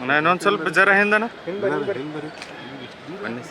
ಅಣ್ಣ ಇನ್ನೊಂದು ಸ್ವಲ್ಪ ಜರ ಹಿಂದನ ಬನ್ನಿ.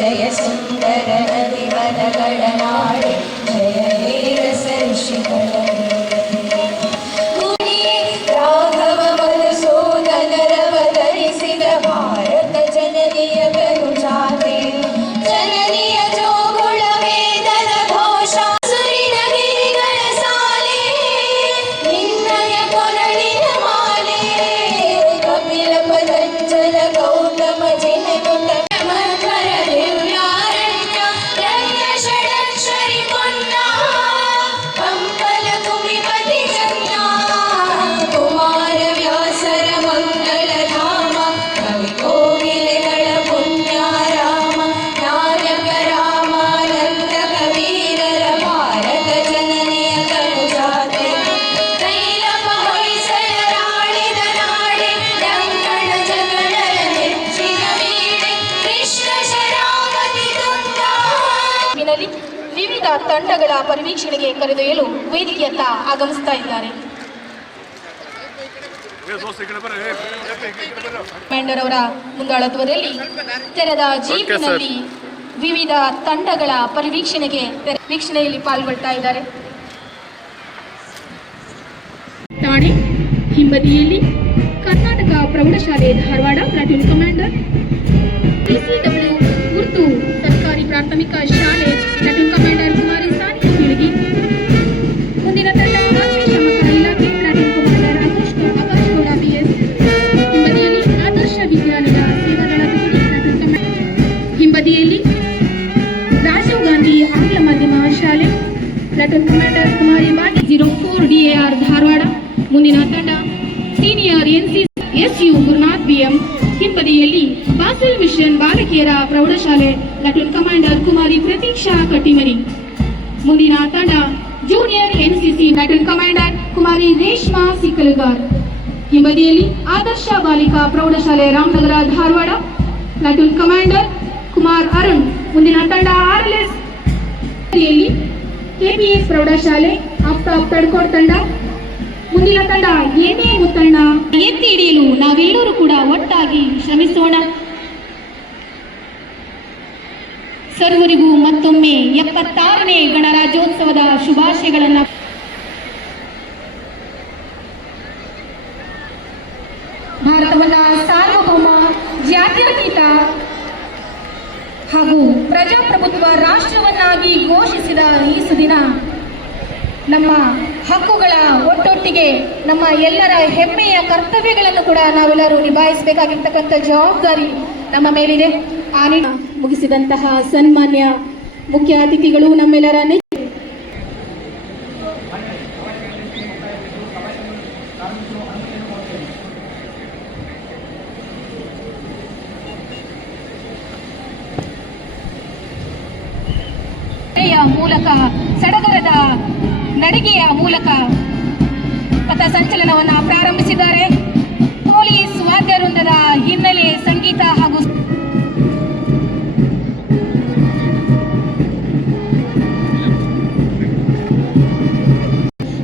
ജയ സുന്ദര നദിവരകളാടി ജയ നീരസർഷികളെ മുനി രാഘവ മധുസൂദനര ತಂಡಗಳ ಪರಿವೀಕ್ಷಣೆಗೆ ಕರೆದೊಯ್ಯಲು ವೇದಿಕೆಯತ್ತ ಆಗಮಿಸ್ತಾ ಇದ್ದಾರೆ. ಅವರ ಮುಂದಾಳತ್ವದಲ್ಲಿ ತೆರೆದ ಜೀಪಿನಲ್ಲಿ ವಿವಿಧ ತಂಡಗಳ ಪರಿವೀಕ್ಷಣೆಗೆ ವೀಕ್ಷಣೆಯಲ್ಲಿ ಪಾಲ್ಗೊಳ್ತಾ ಇದ್ದಾರೆ. ಠಾಣೆ ಹಿಂಬದಿಯಲ್ಲಿ ಕರ್ನಾಟಕ ಪ್ರೌಢಶಾಲೆ ಧಾರವಾಡ ಪ್ಲಾಟೂನ್ ಕಮಾಂಡರ್ ಪಿಸಿಡಬ್ಲ್ಯೂ ಸರ್ಕಾರಿ ಪ್ರಾಥಮಿಕ ಕಮಾಂಡರ್ ಹಿಂಬದಿಯಲ್ಲಿ ರಾಜೀವ್ ಗಾಂಧಿ ಆಂಗ್ಲ ಮಾಧ್ಯಮ ಶಾಲೆ, ಪ್ಲಾಟೂನ್ ಕಮಾಂಡರ್ ಕುಮಾರಿ ಬಾಗಿ, ಜೀರೋ ಫೋರ್ ಡಿಎಆರ್ ಧಾರವಾಡ, ಮುಂದಿನ ತಂಡ senior NC SU Gurunath BM ಹಿಂಬದಿಯಲ್ಲಿ ಬಾಸಲ್ ಮಿಷನ್ ಬಾಲಕಿಯರ ಪ್ರೌಢಶಾಲೆ, ಪ್ಲಾಟೂನ್ ಕಮಾಂಡರ್ ಕುಮಾರಿ ಪ್ರತೀಕ್ಷಾ ಕಟ್ಟಿಮರಿ. ಮುಂದಿನ ತಂಡ junior NCC letter commander Kumari Reshma Sikkalgar ಹಿಂಬದಿಯಲ್ಲಿ ಆದರ್ಶ ಬಾಲಿಕಾ ಪ್ರೌಢಶಾಲೆ ರಾಮನಗರ ಧಾರವಾಡ, ಪ್ಲಾಟೂನ್ ಕಮಾಂಡರ್ ಕುಮಾರ್ ಅರುಣ್. ಮುಂದಿನ ತಂಡ ಆರ್ಎಲ್ಎಸ್ ಕೆಪಿಎಸ್ ಪ್ರೌಢಶಾಲೆ ಆಫ್ತಾಬ್ ತಡ್ಕೋಡ್ ತಂಡ. ಮುಂದಿನ ತಂಡ ಏನೇ ಮುತ್ತಣ್ಣ. ಎತ್ತಿ ಹಿಡಿಯಲು ನಾವೆಲ್ಲರೂ ಕೂಡ ಒಟ್ಟಾಗಿ ಶ್ರಮಿಸೋಣ. ಸರ್ವರಿಗೂ ಮತ್ತೊಮ್ಮೆ ಎಪ್ಪತ್ತಾರನೇ ಗಣರಾಜ್ಯೋತ್ಸವದ ಶುಭಾಶಯಗಳನ್ನ. ಭಾರತವನ್ನ ಸಾರ್ವಭೌಮ ಜಾತ್ಯತೀತ ಹಾಗೂ ಪ್ರಜಾಪ್ರಭುತ್ವ ರಾಷ್ಟ್ರವನ್ನಾಗಿ ಘೋಷಿಸಿದ ಈ ಸುದಿನ ನಮ್ಮ ಹಕ್ಕುಗಳ ಒಟ್ಟೊಟ್ಟಿಗೆ ನಮ್ಮ ಎಲ್ಲರ ಹೆಮ್ಮೆಯ ಕರ್ತವ್ಯಗಳನ್ನು ಕೂಡ ನಾವೆಲ್ಲರೂ ನಿಭಾಯಿಸಬೇಕಾಗಿರ್ತಕ್ಕಂಥ ಜವಾಬ್ದಾರಿ ನಮ್ಮ ಮೇಲಿದೆ. ಆ ಮುಗಿಸಿದಂತಹ ಸನ್ಮಾನ್ಯ ಮುಖ್ಯ ಅತಿಥಿಗಳು ನಮ್ಮೆಲ್ಲರ ನೆಚ್ಚಿನ ಮೂಲಕ, ಸಡಗರದ ನಡಿಗೆಯ ಮೂಲಕ ಪಥ ಸಂಚಲನವನ್ನು ಪ್ರಾರಂಭಿಸಿದ್ದಾರೆ. ಪೊಲೀಸ್ ವಾದ್ಯ ವೃಂದದ ಹಿನ್ನೆಲೆ ಸಂಗೀತ ಹಾಗೂ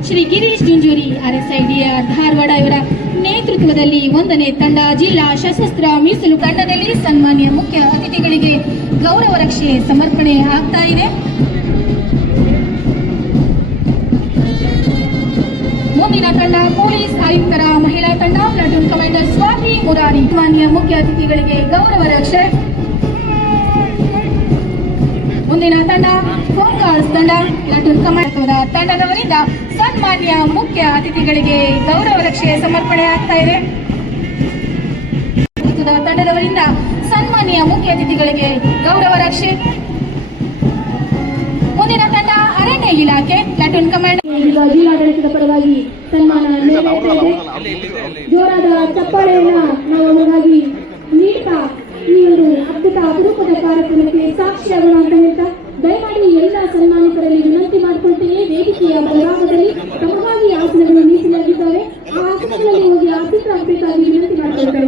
ಶ್ರೀ ಗಿರೀಶ್ ಜುಂಜೂರಿ ಆರ್ಎಸ್ಐಡಿಆರ್ ಧಾರವಾಡ ಇವರ ನೇತೃತ್ವದಲ್ಲಿ ಒಂದನೇ ತಂಡ ಜಿಲ್ಲಾ ಸಶಸ್ತ್ರ ಮೀಸಲು ತಂಡದಲ್ಲಿ ಸನ್ಮಾನ್ಯ ಮುಖ್ಯ ಅತಿಥಿಗಳಿಗೆ ಗೌರವ ರಕ್ಷೆ ಸಮರ್ಪಣೆ ಆಗ್ತಾ ಇದೆ. ಮುಂದಿನ ತಂಡ, ಪೊಲೀಸ್ ಆಯುಕ್ತರ ಮಹಿಳಾ ತಂಡ, ಪ್ಲಾಟೂನ್ ಕಮಾಂಡರ್ ಸ್ವಾತಿ ಮುರಾರಿ. ಮಾನ್ಯ ಮುಖ್ಯ ಅತಿಥಿಗಳಿಗೆ ಗೌರವ ರಕ್ಷೆ. ಮುಂದಿನ ತಂಡ ಹೋಮ್ ಗಾರ್ಡ್ಸ್ ತಂಡ. ಪ್ಲಾಟೂನ್ ಕಮಾಂಡರ್ ತಂಡದವರಿಂದ ಸನ್ಮಾನ್ಯ ಮುಖ್ಯ ಅತಿಥಿಗಳಿಗೆ ಗೌರವ ರಕ್ಷೆ ಸಮರ್ಪಣೆ ಆಗ್ತಾ ಇದೆ ತಂಡದವರಿಂದ ಸನ್ಮಾನ್ಯ ಮುಖ್ಯ ಅತಿಥಿಗಳಿಗೆ ಗೌರವ ರಕ್ಷೆ. ಅರಣ್ಯ ಇಲಾಖೆ ಪ್ಲಾಟೂನ್ ಕಮಾಂಡ್ ಜಿಲ್ಲಾಡಳಿತದ ಪರವಾಗಿ ಸನ್ಮಾನ ಜೋರಾದ ಚಪ್ಪಾಳೆಯನ್ನ ನಾವು ಅವರಿಗಾಗಿ ನೀಡ್ತಾ ಈ ಒಂದು ಅದ್ಭುತ ಅಪರೂಪದ ಕಾರ್ಯಕ್ರಮಕ್ಕೆ ಸಾಕ್ಷಿಯಾಗೋಣ ಅಂತ ಹೇಳ್ತಾ ದಯಮಾಡಿ ಎಲ್ಲ ಸನ್ಮಾನಿತರಲ್ಲಿ ವಿನಂತಿ ಮಾಡಿಕೊಳ್ತೇನೆ. ವೇದಿಕೆಯ ಬಲಭಾಗದಲ್ಲಿ ತಮಗಾಗಿ ಆಸನಗಳು ಮೀಸಲಾಗಿದ್ದಾರೆ ಆ ಆಸನಗಳಲ್ಲಿ ಹೋಗಿ ಆಸೀನರಾಗಬೇಕಾಗಿ ವಿನಂತಿ ಮಾಡಿಕೊಳ್ತೇವೆ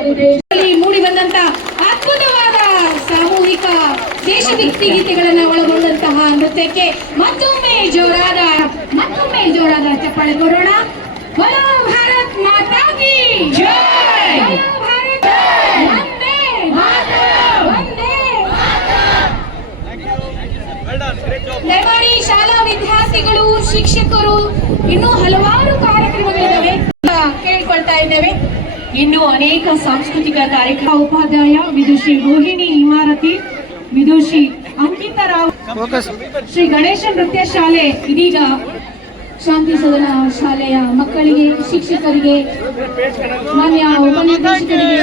ನೃತ್ಯಕ್ಕೆ ಮತ್ತೊಮ್ಮೆ ಜೋರಾದ ಮತ್ತೊಮ್ಮೆ ಜೋರಾದ ಚಪ್ಪಾಳೆ ಕೊಡೋಣ. ಬಲೋ ಭಾರತ್ ಮಾತಾಗಿ. ದಯಮಾಡಿ ಶಾಲಾ ವಿದ್ಯಾರ್ಥಿಗಳು, ಶಿಕ್ಷಕರು, ಇನ್ನೂ ಹಲವಾರು ಕಾರ್ಯಕ್ರಮಗಳಿದ್ದಾವೆ ಕೇಳ್ಕೊಳ್ತಾ ಇದ್ದೇವೆ. ಇನ್ನು ಅನೇಕ ಸಾಂಸ್ಕೃತಿಕ ಕಾರ್ಯಕ್ರಮ, ಉಪಾಧ್ಯಾಯ, ವಿದುಷಿ ರೋಹಿಣಿ ಇಮಾರತಿ, ವಿದುಷಿ ಅಂಕಿತಾ ರಾವ್ ಶ್ರೀ ಗಣೇಶ ನೃತ್ಯ ಶಾಲೆ ಇದೀಗ ಶಾಂತಿ ಸದನ ಶಾಲೆಯ ಮಕ್ಕಳಿಗೆ ಶಿಕ್ಷಕರಿಗೆ ಮಾನ್ಯ ಉಪನಿರ್ದೇಶಕರಿಗೆ